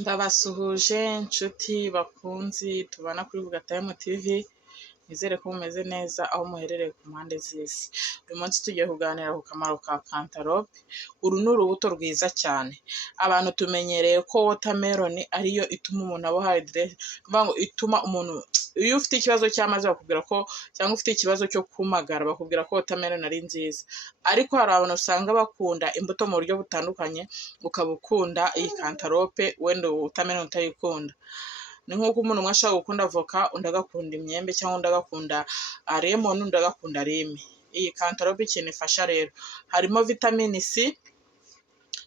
Ndabasuhuje nshuti bakunzi tubana kuri Vuga Time TV, nizere ko mumeze neza aho muherereye ku mpande z'isi. Uyu munsi tugiye kuganira ku kamaro ka cantaloupe. Uru ni urubuto rwiza cyane. Abantu tumenyereye ko watermelon ariyo ituma umuntu aba hydrated, ngo ituma umuntu iyo ufite ikibazo cy'amazi bakubwira ko, cyangwa ufite ikibazo cyo kumagara bakubwira ko watermelon ari nziza. Ariko hari abantu usanga bakunda imbuto mu buryo butandukanye, ukaba ukunda iyi cantaloupe wenda watermelon utayikunda. Ni nk'uko umuntu umwe ashobora gukunda avoka, undi agakunda imyembe, cyangwa undi agakunda lemon, undi agakunda lime. Iyi cantaloupe ikintu ifasha rero, harimo vitamine C.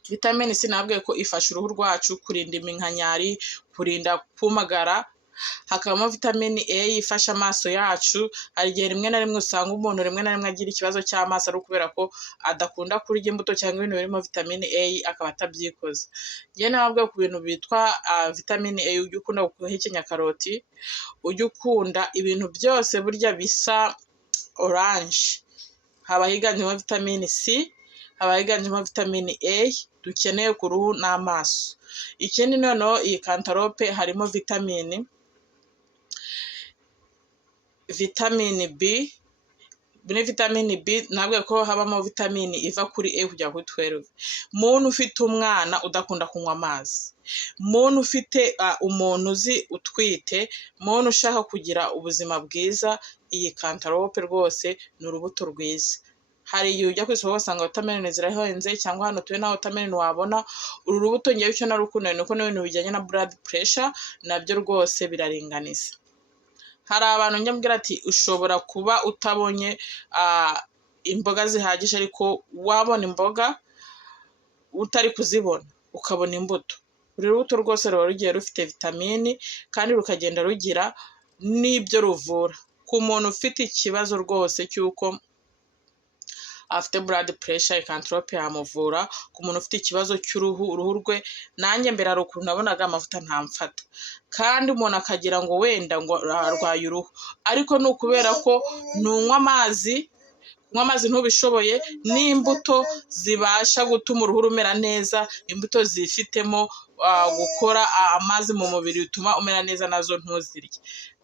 Vitamine C nabwiye ko ifasha uruhu rwacu kurinda iminkanyari, kurinda kumagara. Hakabamo vitamine A ifasha amaso yacu. Hari igihe rimwe na rimwe usanga umuntu rimwe na rimwe agira ikibazo cy'amaso ari ukubera ko adakunda kurya imbuto cyangwa ibintu birimo vitamine A akaba atabyikoza. Njye nababwiye ku bintu bitwa vitamine A, ujya ukunda guhekenya karoti, ujya ukunda ibintu byose burya bisa oranje, haba higanjemo vitamine C, haba higanjemo vitamine A dukeneye ku ruhu n'amaso. Ikindi noneho iyi cantaloupe harimo vitamine B. Muri vitamine B nabwiye ko habamo vitamine iva kuri A kujya kuri 12. Muntu ufite umwana udakunda kunywa amazi, muntu ufite umuntu uzi utwite, muntu ushaka kugira ubuzima bwiza, iyi cantaloupe rwose ni urubuto rwiza. Hari igihe ujya ku isoko ugasanga watermelon zirahenze, cyangwa hano tuwe nta watermelon wabona. Uru rubuto ngewe icyo narukunda ni uko n'ibintu bijyanye na blood pressure nabyo rwose biraringaniza. Hari abantu njya mbwira ati ushobora kuba utabonye imboga zihagije, ariko wabona imboga utari kuzibona ukabona imbuto. Uru rubuto rwose ruba rugiye rufite vitamini, kandi rukagenda rugira n'ibyo ruvura. Ku muntu ufite ikibazo rwose cy'uko afite blood pressure, cantaloupe yamuvura. Ku muntu ufite ikibazo cy'uruhu, uruhu rwe, nanjye mbere hari ukuntu nabonaga amavuta ntamfata, kandi umuntu akagira ngo wenda ngo arwaye uruhu, ariko ni ukubera ko ntunywa amazi. Kunywa amazi ntubishoboye, n'imbuto zibasha gutuma uruhu rumera neza, imbuto zifitemo gukora amazi mu mubiri bituma umera neza, nazo ntuzirye.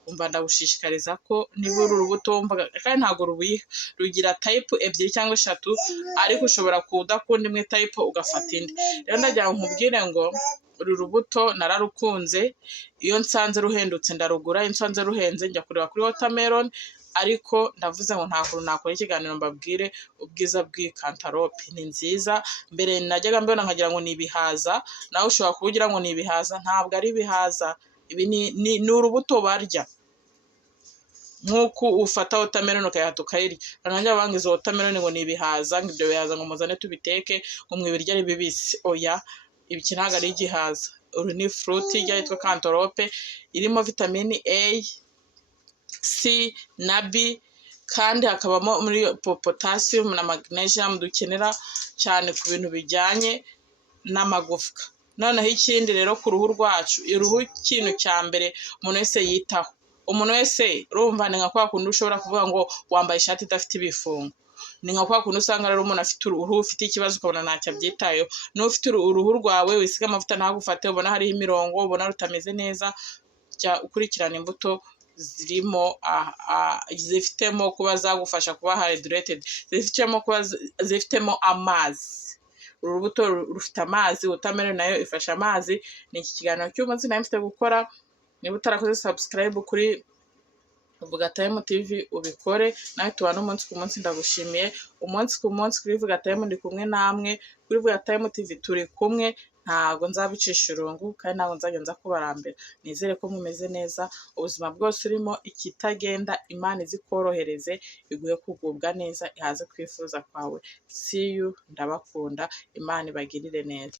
Umva ndagushishikariza ko niba uru rubuto wumvaga, kandi ntabwo rubiha, rugira type ebyiri cyangwa eshatu, ariko ushobora kudakunda imwe type ugafata indi. Rero ndagira ngo nkubwire ngo uru rubuto nararukunze, iyo nsanze ruhendutse ndarugura, iyo nsanze ruhenze njya kureba kuri watermelon, ariko ndavuze ngo nta kuntu nakora ikiganiro mbabwire ubwiza bw'iyi cantaloupe. Ni nziza. Mbere najyaga mbona nkagira ngo ni ibihaza, nawe ushobora kuba ugira ngo ni ibihaza, ntabwo ari ibihaza. Ibi ni urubuto barya, nk'uko ufata watermelon ukayihata ukayirya. Nanjye banga izo watermelon ngo ni ibihaza, ngo ibyo bihaza ngo muzane tubiteke ngo mwibirye ari bibisi. Oya, iki ntabwo ari igihaza. Uru ni fruit yitwa cantaloupe, irimo vitamine A, C na B, kandi hakabamo muri potassium na magnesium dukenera cyane ku bintu bijyanye n'amagufwa. Noneho ikindi rero ku ruhu rwacu, uruhu ikintu cya mbere umuntu wese yitaho. Umuntu wese urumva ni nka kwa kundi ushobora kuvuga ngo wambaye ishati idafite ibifungo. Ni nka kwa kundi usanga rero umuntu afite uruhu ufite ikibazo ukabona ntacyo abyitayeho. Niba ufite uruhu rwawe wisiga amavuta ntagufate, ubona hariho imirongo, ubona rutameze neza, jya ukurikirana imbuto zirimo zifitemo kuba zagufasha kuba hydrated, zifitemo amazi. Uru rubuto rufite amazi, watermelon nayo ifasha amazi. Ni iki kiganiro cy'umunsi nari mfite gukora. Niba utarakoze subscribe kuri Vuga Time TV ubikore, nawe tubana umunsi ku munsi. Ndagushimiye umunsi ku munsi kuri Vuga Time, ndi kumwe namwe kuri Vuga Time TV, turi kumwe. Ntabwo nzabicisha irungu, kandi ntabwo nzajya nza kubarambira. Nizere ko mumeze neza, ubuzima bwose urimo, ikitagenda Imana izikorohereze, iguhe kugubwa neza, ihaze kwifuza kwawe. See you, ndabakunda, Imana ibagirire neza.